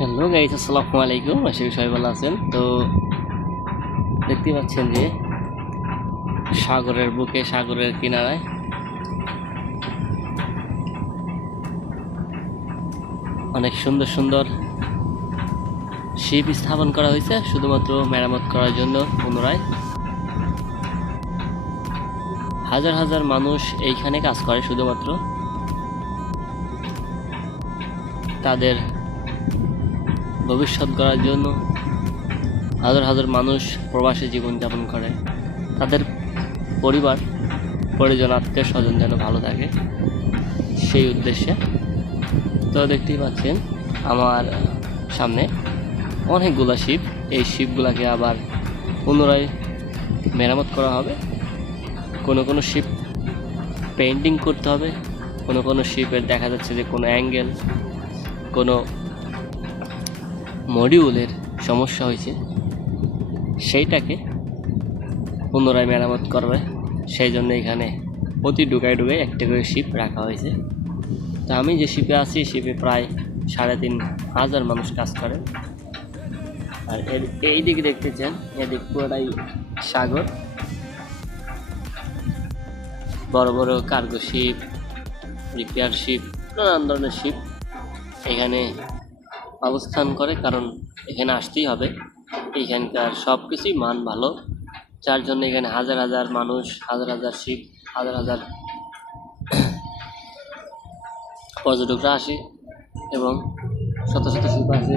Hello guys, আসসালামু আলাইকুম। আশা করি সবাই ভালো আছেন। তো দেখতে পাচ্ছেন যে সাগরের বুকে, সাগরের কিনারায় অনেক সুন্দর সুন্দর শিপ স্থাপন করা হয়েছে শুধুমাত্র মেরামত করার জন্য। পুনরায় হাজার হাজার মানুষ এইখানে কাজ করে শুধুমাত্র তাদের ভবিষ্যৎ গড়ার জন্য। হাজার হাজার মানুষ প্রবাসী জীবনযাপন করে, তাদের পরিবার পরিজন আত্মীয় স্বজন যেন ভালো থাকে সেই উদ্দেশ্যে। তো দেখতেই পাচ্ছেন আমার সামনে অনেকগুলো শিপ। এই শিপগুলোকে আবার পুনরায় মেরামত করা হবে। কোনো কোনো শিপ পেইন্টিং করতে হবে, কোনো কোনো শিপের দেখা যাচ্ছে যে কোনো অ্যাঙ্গেল, কোনো মডিউলের সমস্যা হয়েছে, সেইটাকে পুনরায় মেরামত করবে। সেই জন্য এখানে প্রতি ডুগায় একটা করে শিপ রাখা হয়েছে। তো আমি যে শিপে আছি, শিপে প্রায় 3,500 মানুষ কাজ করে। আর এই দিকে দেখতেছেন, এদিক পুরোটাই সাগর। বড় বড় কার্গো শিপ, রিপেয়ার শিপ, নানান ধরনের শিপ এখানে অবস্থান করে, কারণ এখানে আসতেই হবে। এইখানকার সব কিছুই মান ভালো, যার জন্য এখানে হাজার হাজার মানুষ, হাজার হাজার শিপ, হাজার হাজার পর্যটকরা আসে এবং শত শত শিপ আছে।